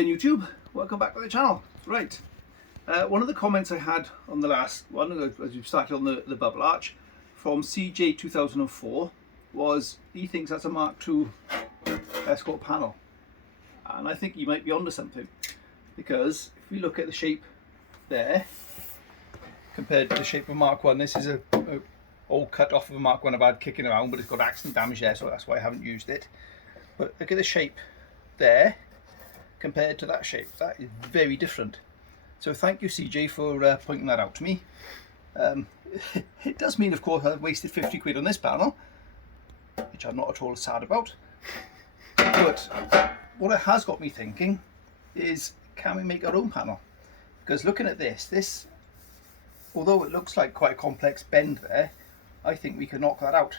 again, YouTube. Welcome back to the channel. Right, one of the comments I had on the last one, as you started on the bubble arch, from CJ 2004, was he thinks that's a Mark II Escort panel. And I think he might be onto something, because if we look at the shape there, compared to the shape of Mark I, this is a old cut off of a Mark I I've had kicking around, but it's got accident damage there, so that's why I haven't used it. But look at the shape there compared to that shape. That is very different. So thank you, CJ, for pointing that out to me. It does mean, of course, I've wasted 50 quid on this panel, which I'm not at all sad about. But what it has got me thinking is, can we make our own panel? Because looking at this, although it looks like quite a complex bend there, I think we can knock that out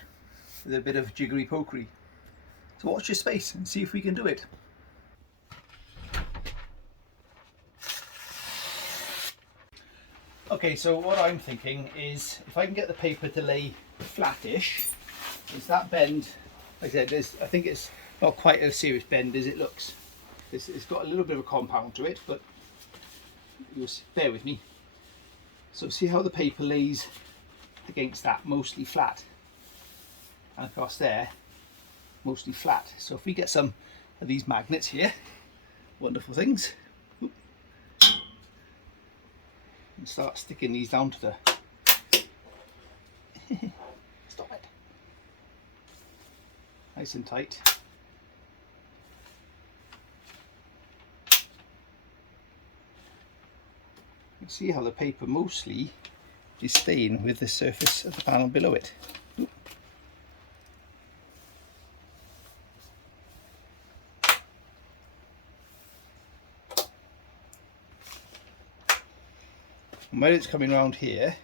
with a bit of jiggery pokery. So watch your space and see if we can do it. Okay, so what I'm thinking is, if I can get the paper to lay flattish, is that bend, like I said, I think it's not quite as serious bend as it looks. It's got a little bit of a compound to it, but you'll bear with me. So see how the paper lays against that, mostly flat, and across there, mostly flat. So if we get some of these magnets here, wonderful things, and start sticking these down to the stop it, nice and tight. You can see how the paper mostly is staying with the surface of the panel below it. And where it's coming around here,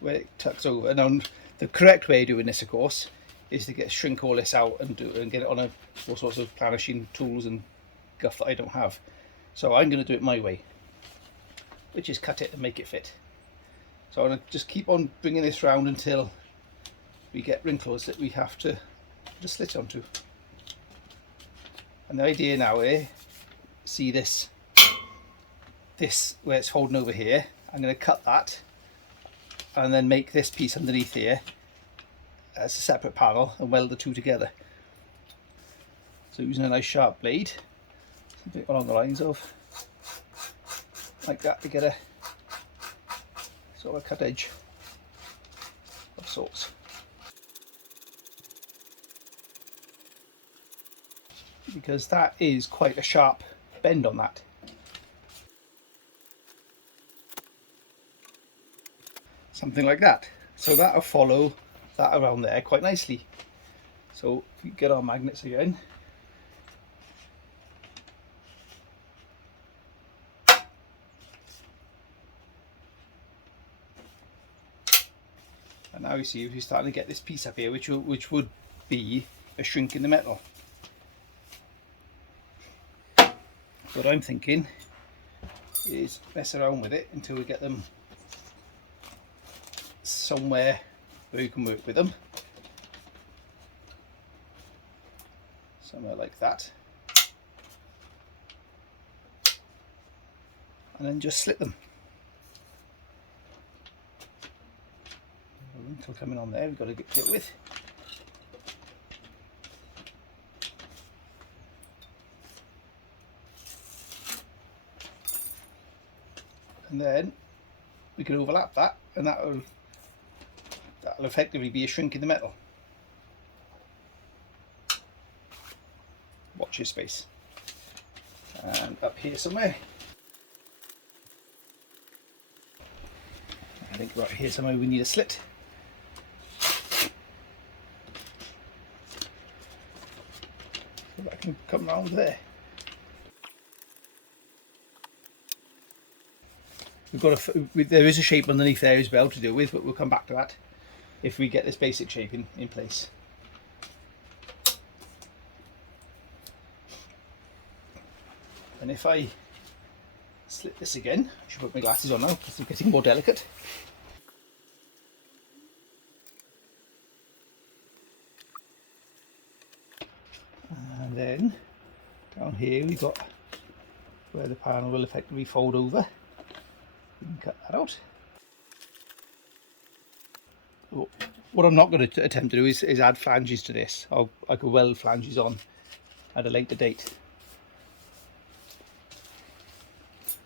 where it tucks over, now the correct way of doing this, of course, is to shrink all this out and get it on all sorts of planishing tools and guff that I don't have. So I'm going to do it my way, which is cut it and make it fit. So I'm going to just keep on bringing this round until we get wrinkles that we have to just slit onto. And the idea now is, see this where it's holding over here, I'm going to cut that and then make this piece underneath here as a separate panel and weld the two together. So using a nice sharp blade, something along the lines of like that, to get a sort of a cut edge of sorts. Because that is quite a sharp bend on that. Something like that. So that'll follow that around there quite nicely. So if we get our magnets again, and now you see we're starting to get this piece up here, which would be a shrink in the metal. What I'm thinking is mess around with it until we get them somewhere where you can work with them, somewhere like that, and then just slit them. Until coming on there, we've got to get it with. And then we can overlap that, and that'll effectively be a shrink in the metal. Watch your space. And up here somewhere, I think right here somewhere we need a slit. So that can come round there. There is a shape underneath there as well to deal with, but we'll come back to that if we get this basic shape in place. And if I slit this again, I should put my glasses on now because they're getting more delicate. And then down here we've got where the panel will effectively fold over. You can cut that out. What I'm not going to attempt to do is add flanges to this. I could weld flanges on at a later date.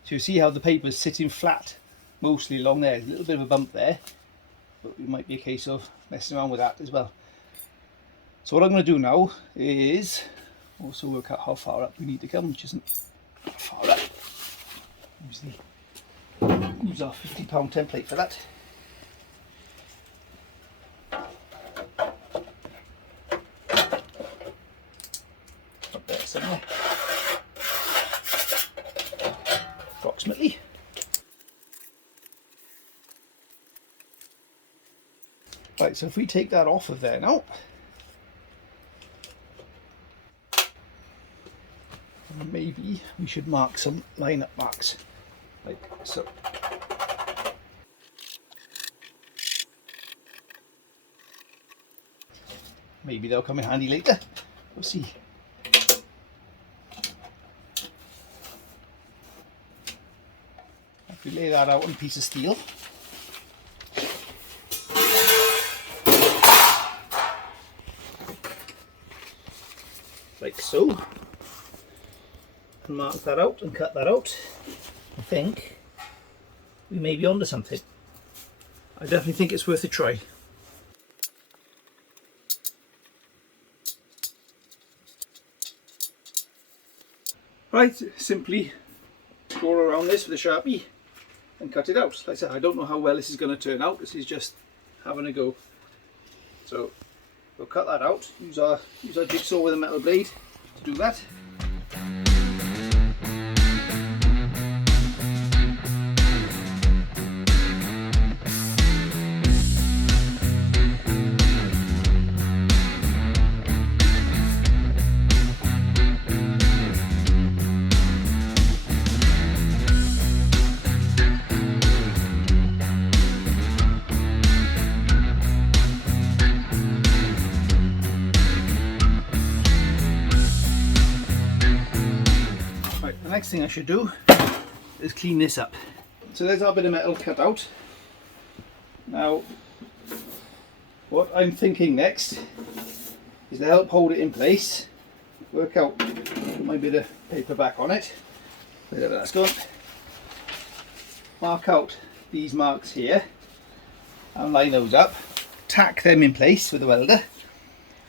So you see how the paper's sitting flat mostly along there. There's a little bit of a bump there, but it might be a case of messing around with that as well. So what I'm going to do now is also work out how far up we need to come, which isn't far up. Use our £50 template for that. Up there somewhere, approximately. Right, so if we take that off of there now, maybe we should mark some line-up marks, like so. Maybe they'll come in handy later. We'll see. If we lay that out on a piece of steel, like so, and mark that out and cut that out, I think we may be onto something. I definitely think it's worth a try. Right, simply go around this with a Sharpie and cut it out. Like I said, I don't know how well this is going to turn out. This is just having a go. So we'll cut that out. Use our jigsaw with a metal blade to do that. The next thing I should do is clean this up. So there's our bit of metal cut out. Now what I'm thinking next is to help hold it in place, work out, put my bit of paper back on it, wherever that's gone, mark out these marks here and line those up, tack them in place with a welder,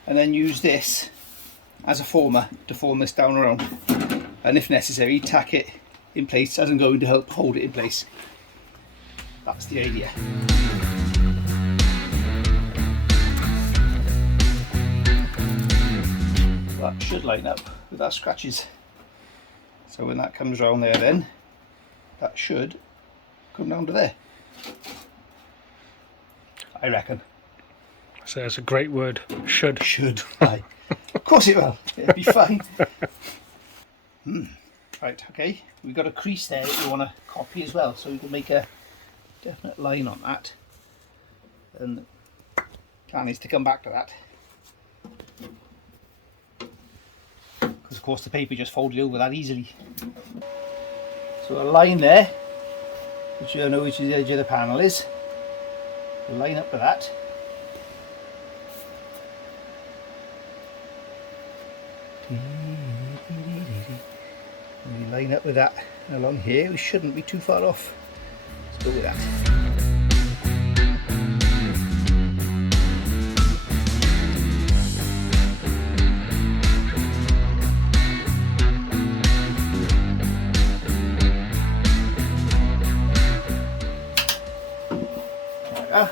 and then use this as a former to form this down around. And if necessary, tack it in place as I'm going to help hold it in place. That's the idea. That should line up with our scratches. So when that comes round there then, that should come down to there. I reckon. So that's a great word. Should. Should. Aye. Of course it will. It'll be fine. Right, okay, we've got a crease there that we want to copy as well, so we can make a definite line on that, and the plan is to come back to that, because of course the paper just folded over that easily. So a line there, which you know which the edge of the panel is, we'll line up to that. We line up with that along here. We shouldn't be too far off. Let's go with that.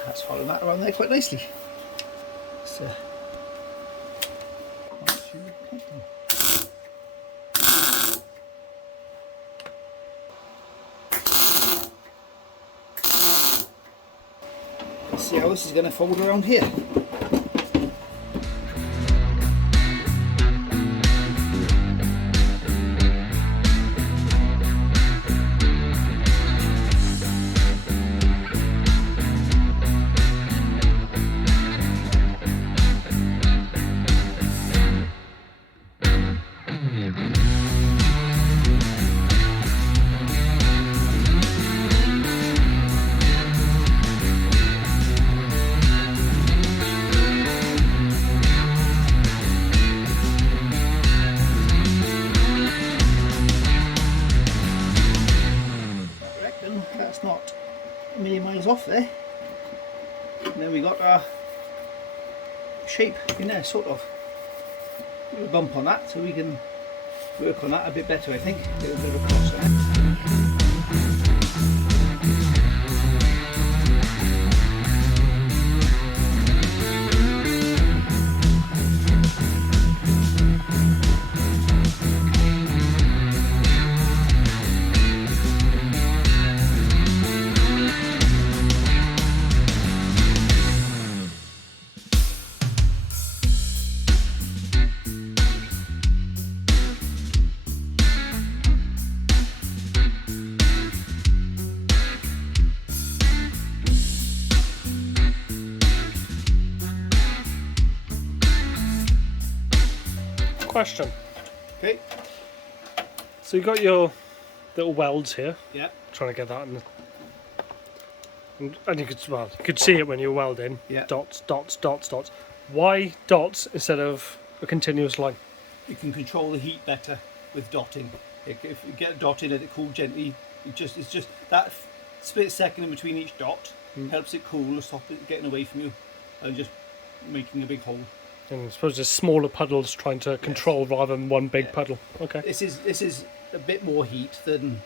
That's following that around there quite nicely. So, see how this is going to fold around here. million miles off there. And then we got our shape in there, sort of. A little bump on that, so we can work on that a bit better, I think. A little bit of a cross there. Question. Okay. So you got your little welds here. Yeah. Trying to get that and you could see it when you're welding. Yeah. Dots, dots, dots, dots. Why dots instead of a continuous line? You can control the heat better with dotting. If you get a dot in, let it cool gently. It's just that split second in between each dot helps it cool, stop it getting away from you, and just making a big hole. And I suppose there's smaller puddles trying to control rather than one big puddle. Okay. This is a bit more heat than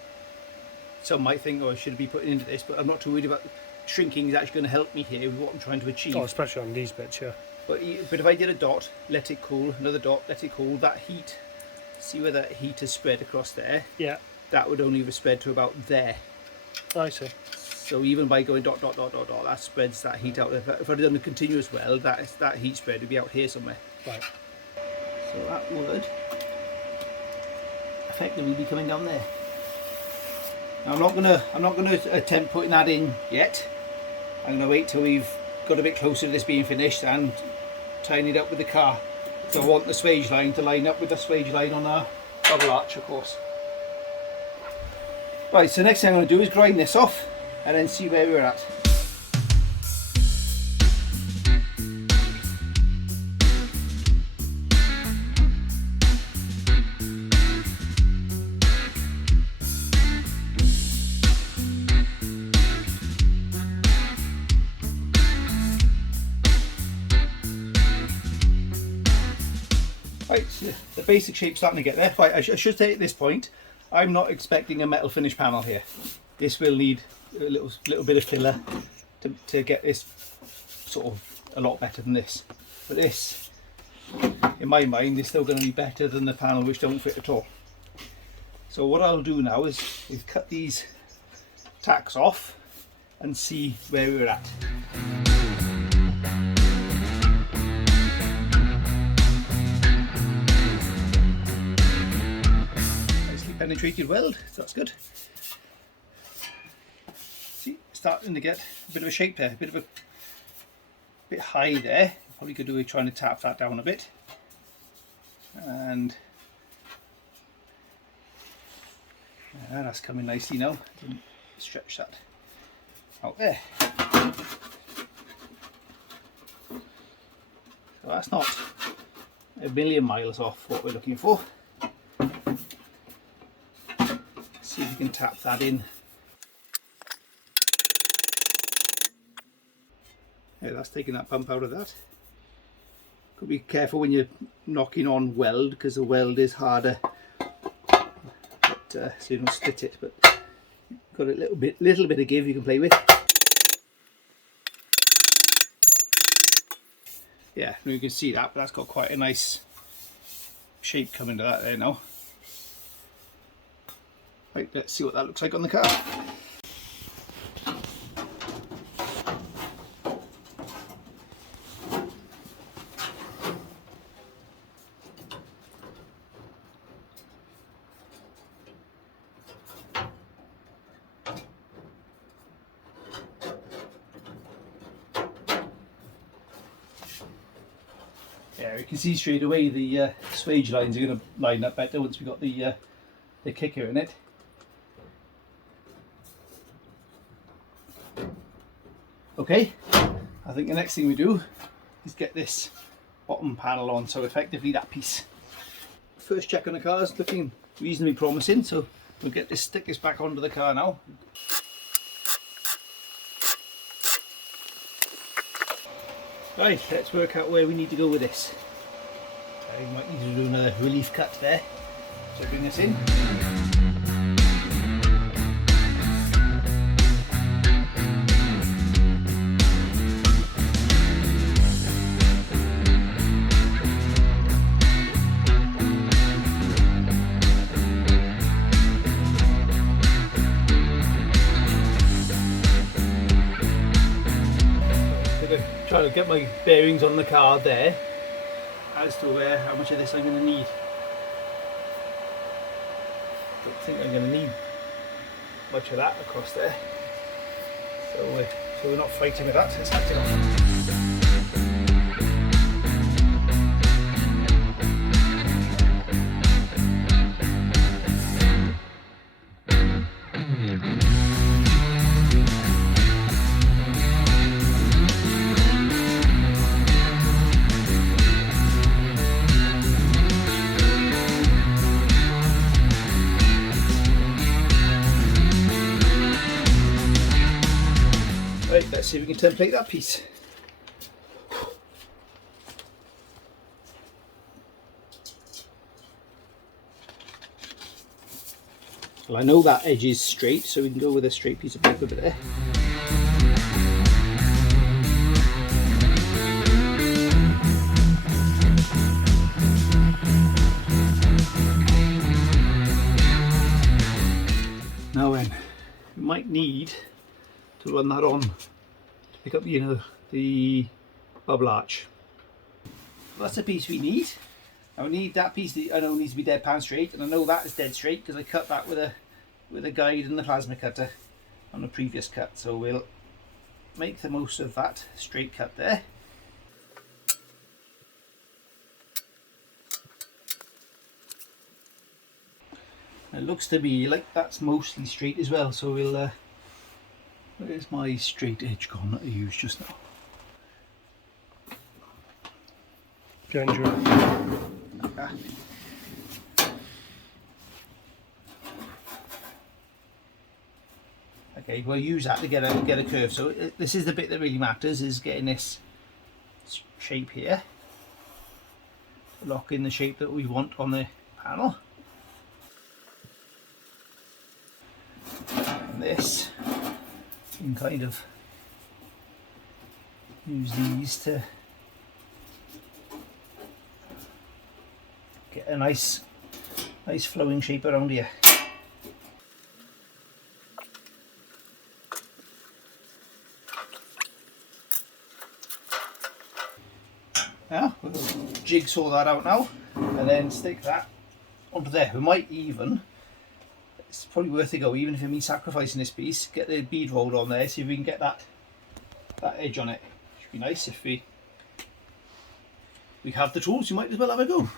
some might think, oh, I should be putting into this, but I'm not too worried about shrinking. Is actually going to help me here with what I'm trying to achieve. Oh, especially on these bits, yeah. But if I did a dot, let it cool, another dot, let it cool, that heat, see where that heat has spread across there? Yeah. That would only have spread to about there. I see. So even by going dot, dot, dot, dot, dot, that spreads that heat out. If I'd done a continuous weld, that heat spread would be out here somewhere. Right. So that would effectively be coming down there. Now I'm not gonna attempt putting that in yet. I'm gonna wait till we've got a bit closer to this being finished and tying it up with the car. So I want the swage line to line up with the swage line on our double arch, of course. Right, so next thing I'm going to do is grind this off and then see where we're at. Right, so the basic shape's starting to get there. Right, I should say at this point, I'm not expecting a metal finish panel here. This will need a little bit of filler to get this sort of a lot better than this. But this, in my mind, is still going to be better than the panel which don't fit at all. So what I'll do now is cut these tacks off and see where we're at. Penetrated weld, so that's good. See, starting to get a bit of a shape there, a bit high there. Probably could do with trying to tap that down a bit. And that's coming nicely now. Didn't stretch that out there. So that's not a million miles off what we're looking for. See if we can tap that in. Yeah, that's taking that bump out of that. Could be careful when you're knocking on weld because the weld is harder, but, so you don't split it. But got a little bit of give you can play with. Yeah, you can see that, but that's got quite a nice shape coming to that there now. Right, let's see what that looks like on the car. Yeah, you can see straight away the swage lines are going to line up better once we've got the kicker in it. Okay, I think the next thing we do is get this bottom panel on, so effectively that piece. First check on the car is looking reasonably promising, so we'll stick this back onto the car now. Right, let's work out where we need to go with this. I might need to do another relief cut there. So bring this in. Trying to get my bearings on the car there as to how much of this I'm going to need. Don't think I'm going to need much of that across there, so we're not fighting with that. Let's hack it off. Right, let's see if we can template that piece. Well, I know that edge is straight, so we can go with a straight piece of paper there. Now then, we might need to run that on to pick up the bubble arch. That's the piece we need. I need that piece that I know needs to be dead pan straight, and I know that is dead straight because I cut that with a guide and the plasma cutter on the previous cut. So we'll make the most of that straight cut there. It looks to me like that's mostly straight as well, so we'll where's my straight edge gone that I used just now? Behind you. Okay, we'll use that to get a curve. So this is the bit that really matters, is getting this shape here, lock in the shape that we want on the panel. And this, you can kind of use these to get a nice flowing shape around here. Now we'll jigsaw that out now and then stick that onto there. We might even, it's probably worth a go, even if it means sacrificing this piece, get the bead rolled on there, see if we can get that edge on it. Should be nice if we have the tools. You might as well have a go.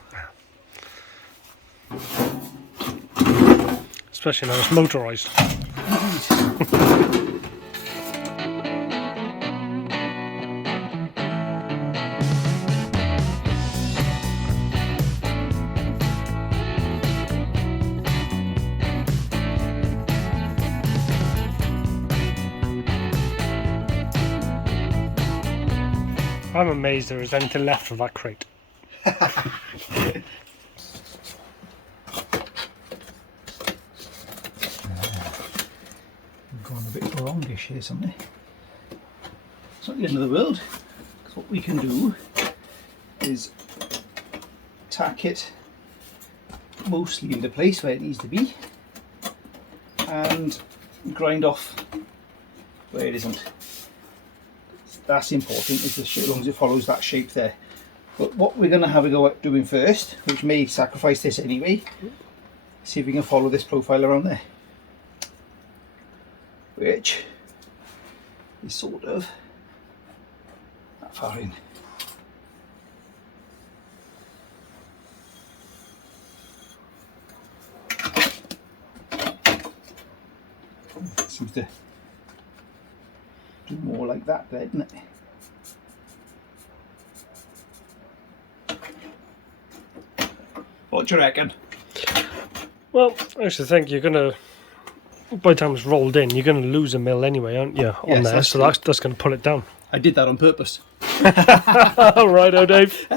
Especially now it's motorised. I'm amazed there is anything left of that crate. Gone a bit longish here something. It's not the end of the world, because what we can do is tack it mostly into place where it needs to be and grind off where it isn't. That's important, as long as it follows that shape there. But what we're going to have a go at doing first, which may sacrifice this anyway, see if we can follow this profile around there, which is sort of that far in. Seems to do more like that there, doesn't it? What do you reckon? Well, I actually think you're gonna, by the time it's rolled in, you're gonna lose a mil anyway, aren't you? On Yes, there, so that's gonna pull it down. I did that on purpose. Righto, Dave.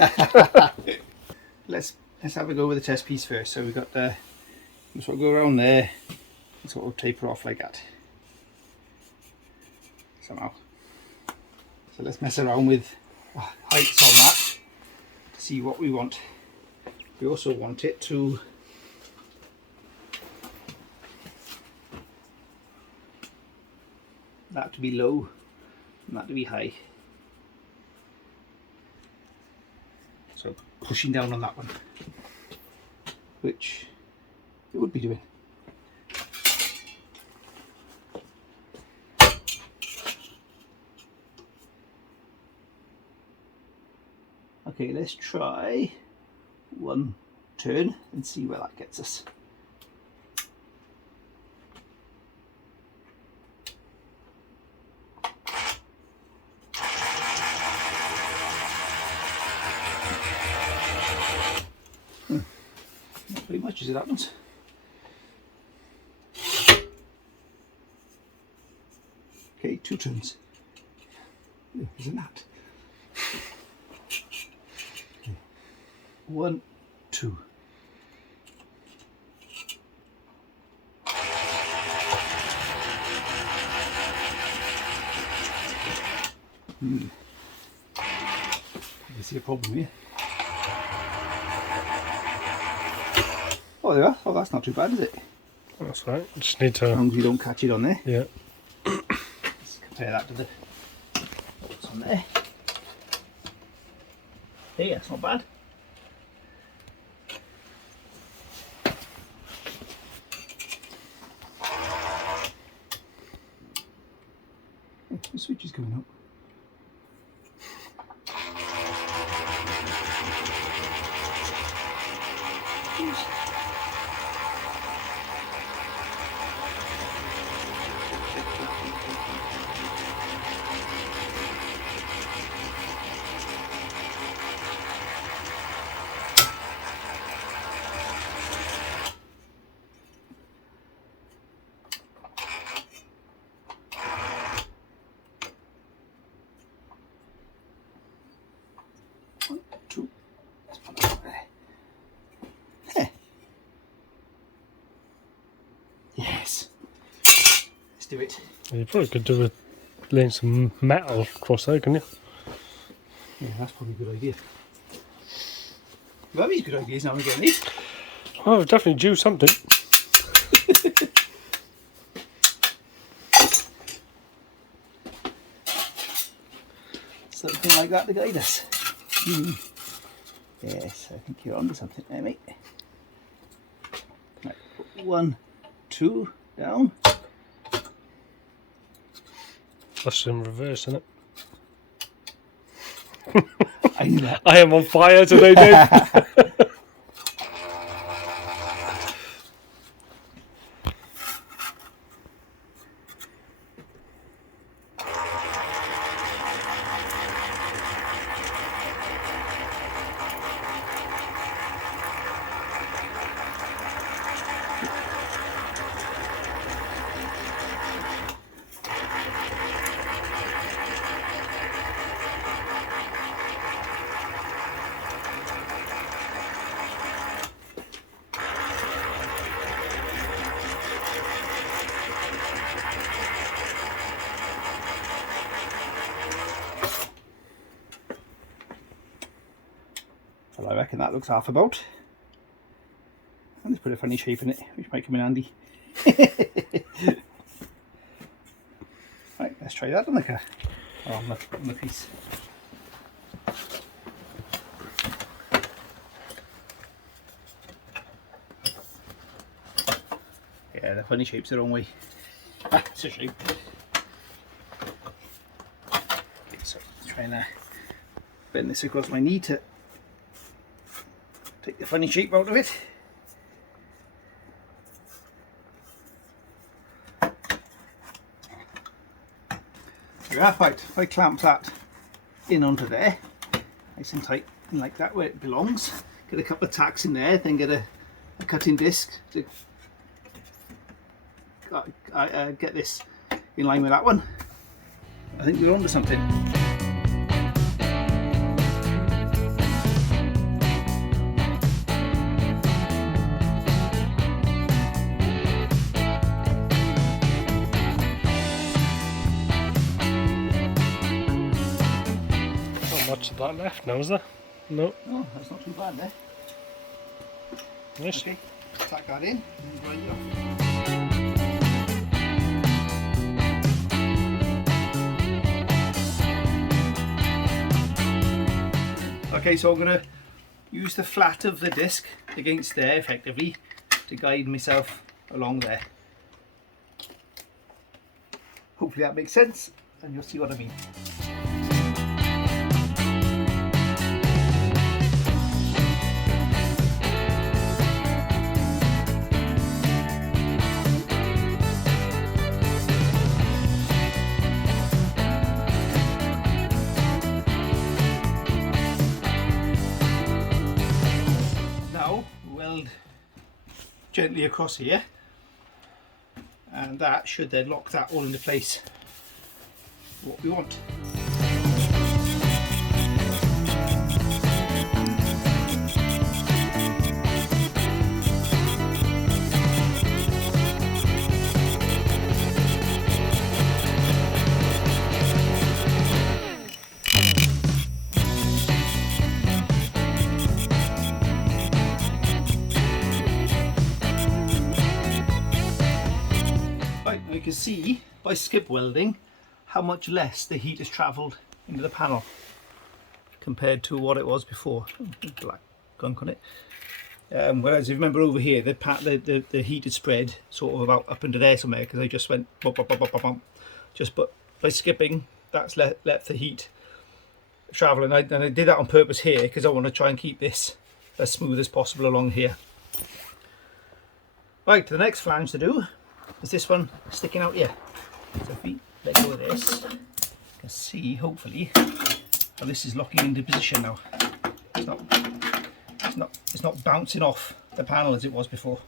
Let's have a go with the chest piece first. So we've got sort of go around there and sort of taper off like that. Somehow. So let's mess around with heights on that to see what we want. We also want it to that to be low and that to be high. So pushing down on that one, which it would be doing. Okay, let's try one turn and see where that gets us. Not very much as it happens. Okay, 2 turns. Isn't that? 1, 2. You see a problem here? Oh, there we are. Oh, that's not too bad, is it? That's right. Just need As to. long as you don't catch it on there. Yeah. Let's compare that to the what's on there. Hey, that's not bad. Oh, the switch is coming up. Yes. Let's do it. You probably could do with laying some metal across there, couldn't you? Yeah, that's probably a good idea. Well, these good ideas now and again, these. Oh, definitely do something. Something like that to guide us. Yes, I think you're onto something there, mate. Right, 1, 2, down. That's in reverse, isn't it? I knew that. I am on fire today, Dave. Well, I reckon that looks half about. And let's put a funny shape in it, which might come in handy. Right, let's try that on the car. Or on the piece. Yeah, the funny shape's the wrong way. It's a shape. Okay, so trying to bend this across my knee to take the funny shape out of it. Right, if I clamp that in onto there, nice and tight and like that where it belongs, get a couple of tacks in there, then get a cutting disc to get this in line with that one. I think we're onto something. much of that left now, is there? No. Oh, that's not too bad there. Yes. Okay, tack that in and grind it off. Okay, so I'm going to use the flat of the disc against there effectively to guide myself along there. Hopefully that makes sense and you'll see what I mean. Weld gently across here, and that should then lock that all into place what we want. You can see by skip welding how much less the heat has travelled into the panel compared to what it was before. Black gunk on it. Whereas if you remember over here, the heat had spread sort of about up into there somewhere because I just went bump, bump, bump, bump, bump. Just but by skipping, that's let the heat travel, and I did that on purpose here because I want to try and keep this as smooth as possible along here. Right, the next flange to do is this one sticking out here. So if we let go of this, you can see hopefully how this is locking into position now. It's not bouncing off the panel as it was before.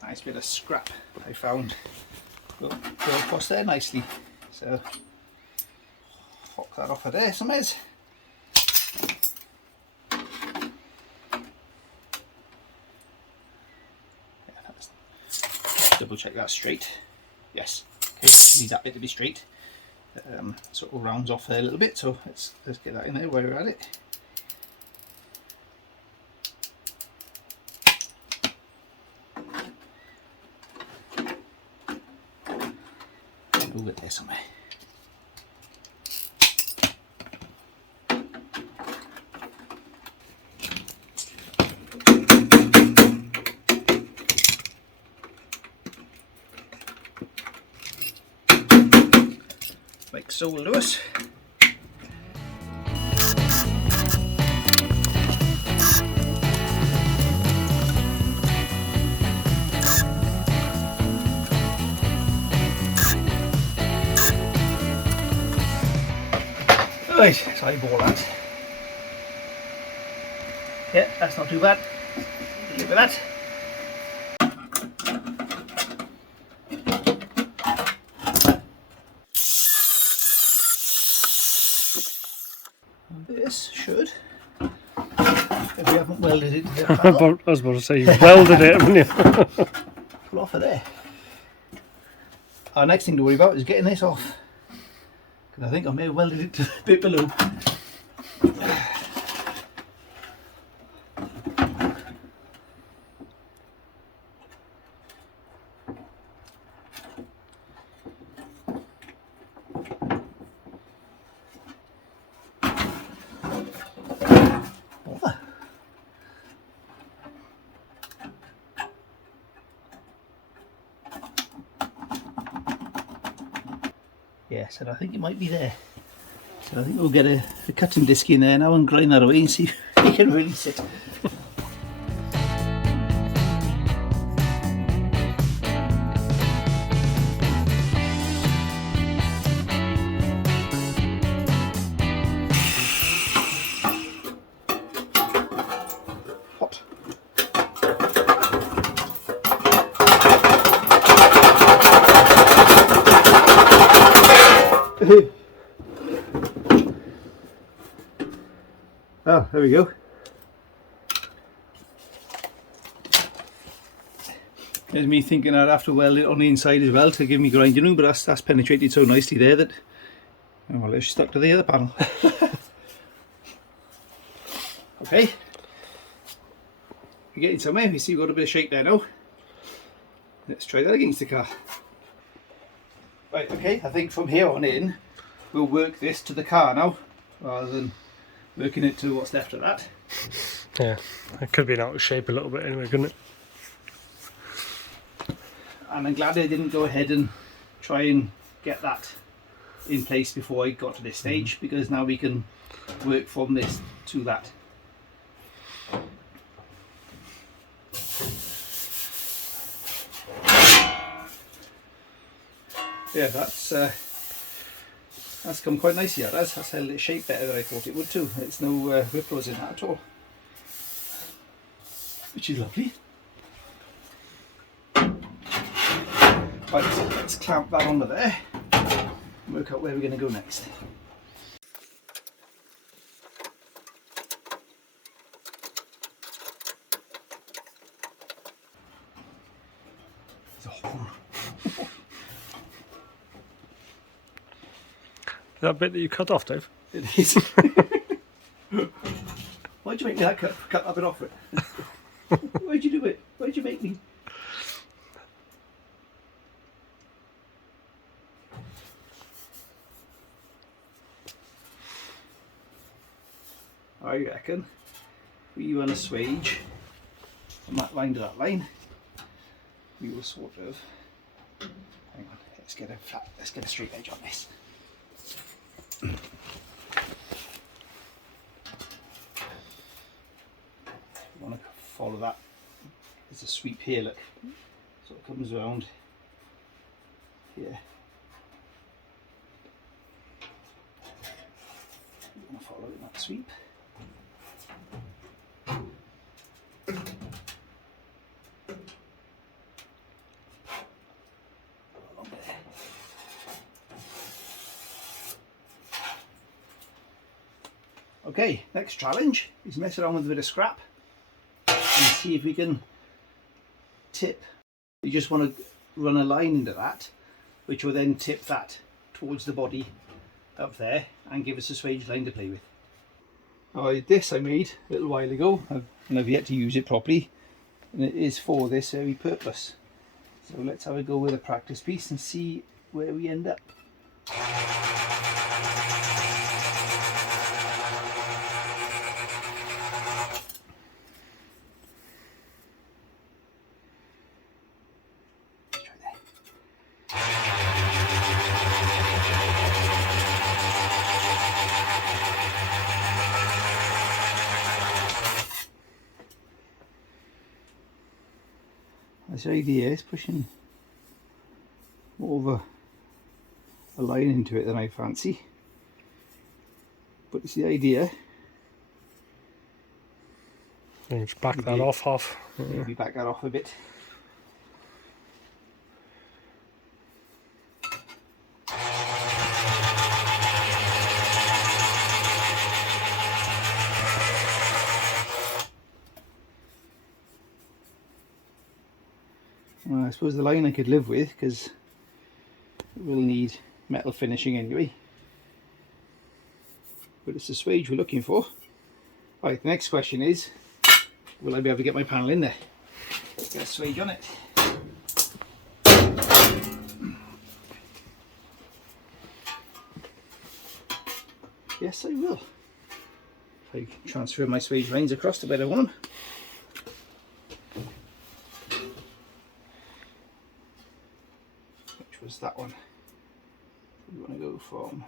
Nice bit of scrap I found. Go across there nicely. So hop that off of there somewheres. Double check that's straight. Yes. Okay, need that bit to be straight. Sort of rounds off there a little bit, so let's get that in there while we're at it. And over there somewhere. Like so, will do us. Right, so eyeball that. Yeah, that's not too bad. Look at that. This should, if we haven't welded it to the panel, I was about to say, you welded it, haven't you? pull off of there. Our next thing to worry about is getting this off, because I think I may have welded it to a bit below. Yes, and I think it might be there. So I think we'll get a cutting disc in there now and grind that away and see if we can release it. Hot. Oh, there we go. There's me thinking I'd have to weld it on the inside as well to give me grinding room, but that's penetrated so nicely there that Oh, well, it's stuck to the other panel. Okay. We're getting somewhere. We see we've got a bit of shape there now. Let's try that against the car. Right, okay, I think from here on in, we'll work this to the car now, rather than working it to what's left of that. Yeah, it could be out of shape a little bit anyway, couldn't it? And I'm glad I didn't go ahead and try and get that in place before I got to this stage, because now we can work from this to that. Yeah, that's come quite nicely. That's held its shape better than I thought it would too. It's no ripples in that at all, which is lovely. Right, so let's clamp that onto there and work out where we're going to go next. It's a hole. That bit that you cut off, Dave? It is. Why'd you make me that cut that bit off it? Why'd you do it? Why'd you make me? I reckon we run a swage from that line to that line. We will sort of, hang on, let's get a straight edge on this. We want to follow that. There's a sweep here, look. So it comes around here. We want to follow that sweep. Okay, next challenge is mess around with a bit of scrap and see if we can tip. You just want to run a line into that, which will then tip that towards the body up there and give us a swage line to play with. This I made a little while ago and I've yet to use it properly, and it is for this very purpose. So let's have a go with a practice piece and see where we end up. This idea is pushing more of a line into it than I fancy, but it's the idea. And just back that off half. Maybe back that off a bit. Well, I suppose the line I could live with, because it will need metal finishing anyway. But it's the swage we're looking for. Right, the next question is, will I be able to get my panel in there? Let's get a swage on it. Yes, I will. If I transfer my swage lines across to where I want them. Which was that one. We want to go from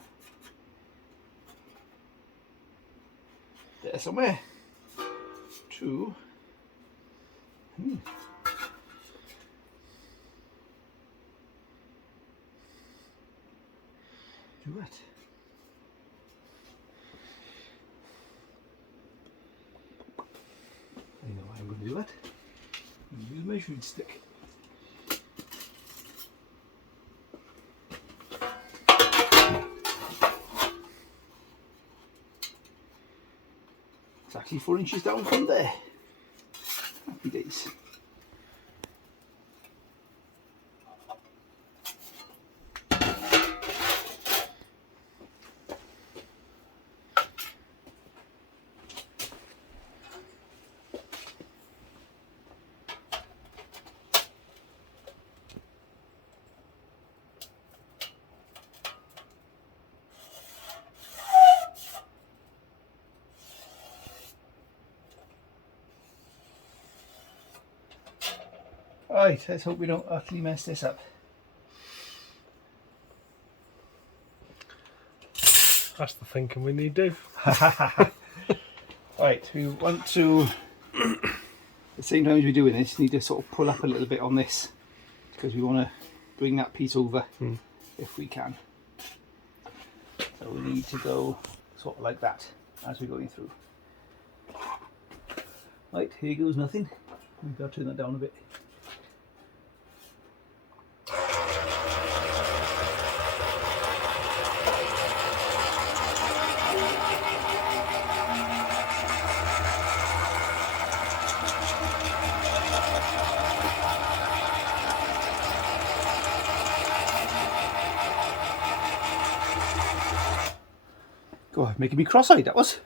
there somewhere to do it. I know how I'm going to do that. Use a measuring stick. It's actually 4 inches down from there. Happy days. Right, let's hope we don't utterly mess this up. That's the thinking we need to do. Right, we want to, at the same time as we're doing this, need to sort of pull up a little bit on this, because we want to bring that piece over if we can. So we need to go sort of like that as we're going through. Right, here goes nothing. We've got to turn that down a bit. God, making me cross-eyed, that was.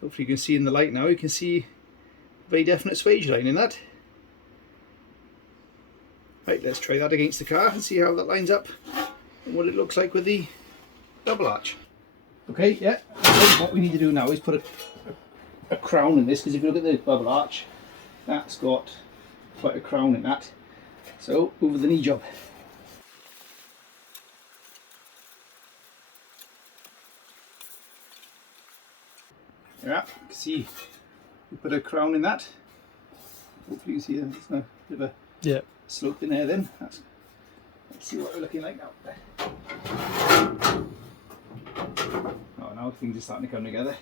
Hopefully you can see in the light now, you can see a very definite swage line in that. Right, let's try that against the car and see how that lines up and what it looks like with the double arch. Okay, yeah, so what we need to do now is put a crown in this, because if you look at the double arch, that's got quite a crown in that. So, over the knee job. Yeah, you can see we put a crown in that. Hopefully you can see there's a bit of a slope in there then. Let's see what we're looking like now. Oh, now things are starting to come together.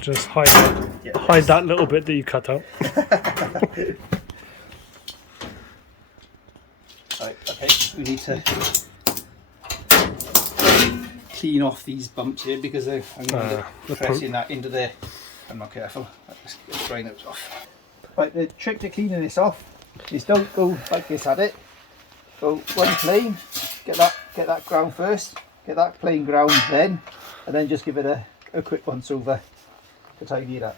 Just hide that little bit that you cut out. Right, okay, we need to clean off these bumps here because I'm going to be pressing that into there. I'm not careful. Let's grind those off. Right, the trick to cleaning this off is don't go like this at it. Go one plane, get that ground first, get that plain ground then, and then just give it a quick once over to tidy it up.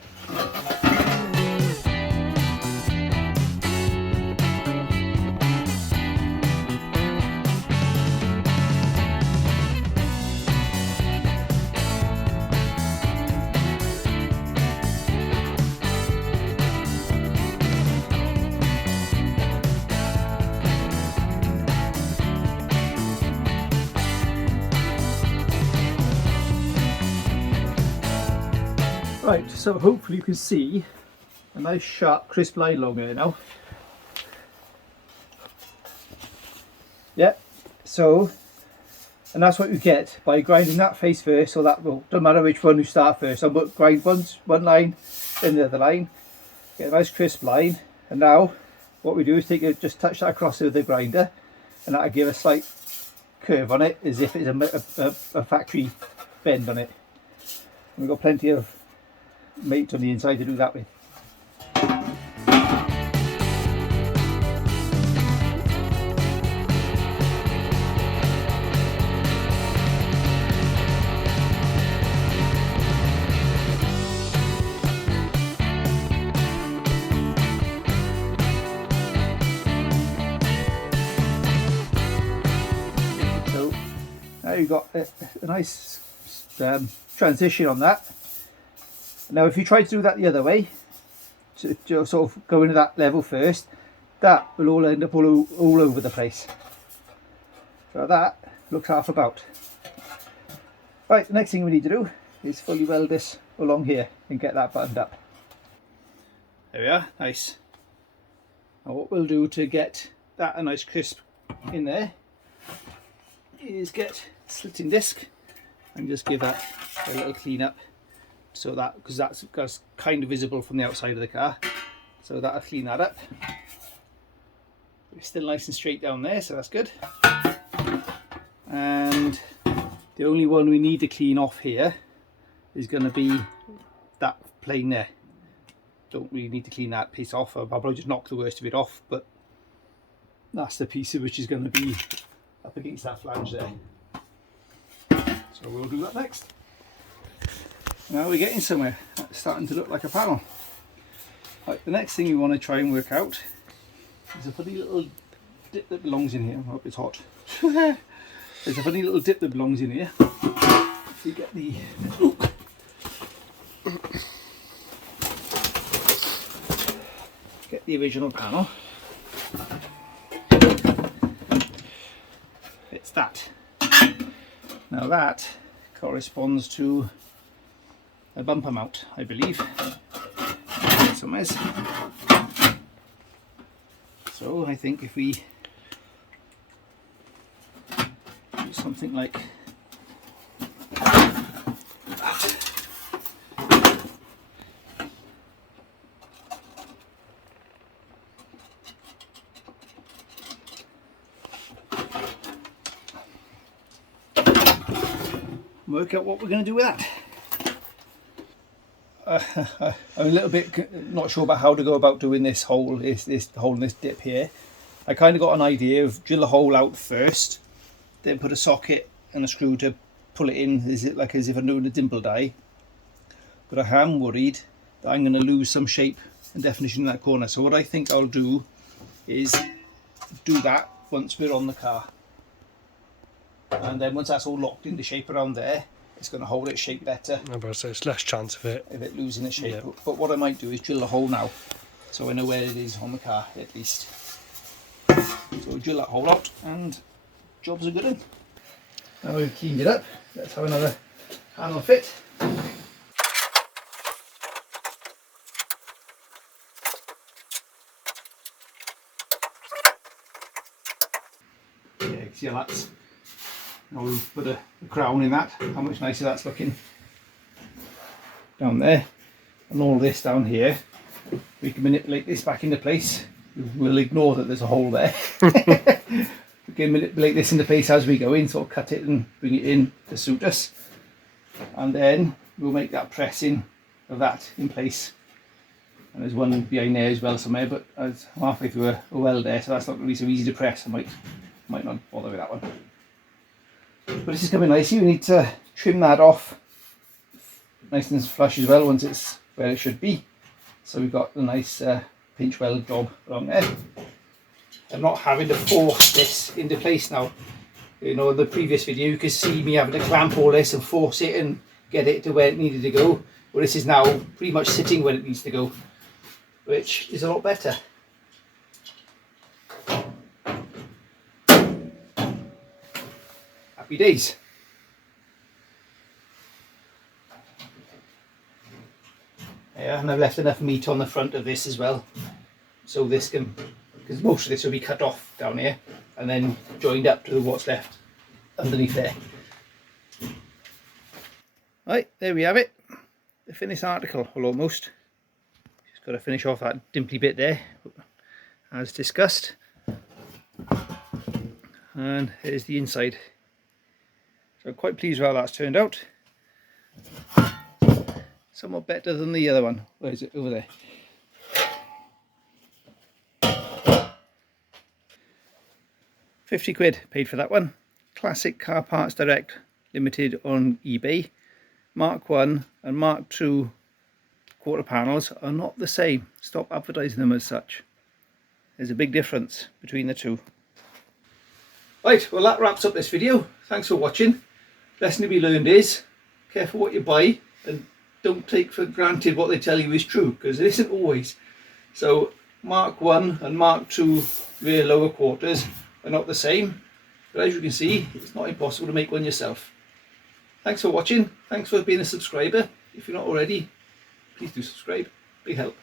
Right, so hopefully you can see a nice sharp crisp line along there now. Yeah, so, and that's what you get by grinding that face first, so that will, don't matter which one you start first, I'll grind one line, then the other line, get a nice crisp line, and now what we do is just touch that across with the grinder, and that'll give a slight curve on it, as if it's a factory bend on it. And we've got plenty of mate on the inside to do that with. So now you've got a nice transition on that. Now if you try to do that the other way, to sort of go into that level first, that will all end up all over the place. So that looks half about. Right, the next thing we need to do is fully weld this along here and get that buttoned up. There we are, nice. Now what we'll do to get that a nice crisp in there is get a slitting disc and just give that a little clean up. So that, because that's kind of visible from the outside of the car, so that'll clean that up. It's still nice and straight down there, so that's good. And the only one we need to clean off here is going to be that plane there. Don't really need to clean that piece off. I'll probably just knock the worst of it off, but that's the piece which is going to be up against that flange there. So we'll do that next. Now we're getting somewhere. That's starting to look like a panel. Right, the next thing we want to try and work out is a funny little dip that belongs in here. I hope it's hot. There's a funny little dip that belongs in here. If we get the hook. Get the original panel. It's that. Now that corresponds to a bumper mount, I believe. Somewhere. So I think if we do something like that. Work out what we're going to do with that. I'm a little bit not sure about how to go about doing this hole, this hole in this dip here. I kind of got an idea of drill a hole out first, then put a socket and a screw to pull it in, as if I'm doing a dimple die. But I am worried that I'm going to lose some shape and definition in that corner. So what I think I'll do is do that once we're on the car. And then once that's all locked into shape around there, it's going to hold its shape better. So it's less chance of it losing its shape. Yeah. But what I might do is drill a hole now, so I know where it is on the car at least. So drill that hole out, and jobs are good in. Now we've cleaned it up, let's have another panel fit. Yeah, you can see how that's. Now we've put a crown in that, how much nicer that's looking down there. And all this down here, we can manipulate this back into place. We'll ignore that there's a hole there. We can manipulate this into place as we go in, sort of cut it and bring it in to suit us. And then we'll make that pressing of that in place. And there's one behind there as well somewhere, but I'm halfway through a weld there, so that's not going to be so easy to press. I might not bother with that one. But this is coming nicely. We need to trim that off nice and flush as well once it's where it should be. So we've got a nice pinch weld job along there. I'm not having to force this into place now. You know, in the previous video you could see me having to clamp all this and force it and get it to where it needed to go. Well, this is now pretty much sitting where it needs to go, which is a lot better. Happy days. Yeah, and I've left enough meat on the front of this as well, so this can, because most of this will be cut off down here and then joined up to what's left underneath there. Right, there we have it, the finished article, well, almost. Just got to finish off that dimply bit there as discussed, and here's the inside. So I'm quite pleased with how that's turned out. Somewhat better than the other one. Where is it? Over there. £50 paid for that one. Classic Car Parts Direct Limited on eBay. Mark 1 and Mark 2 quarter panels are not the same. Stop advertising them as such. There's a big difference between the two. Right, well that wraps up this video. Thanks for watching. Lesson to be learned is, careful what you buy and don't take for granted what they tell you is true, because it isn't always. So Mark 1 and Mark 2 rear lower quarters are not the same, but as you can see, it's not impossible to make one yourself. Thanks for watching. Thanks for being a subscriber. If you're not already, please do subscribe. Big help.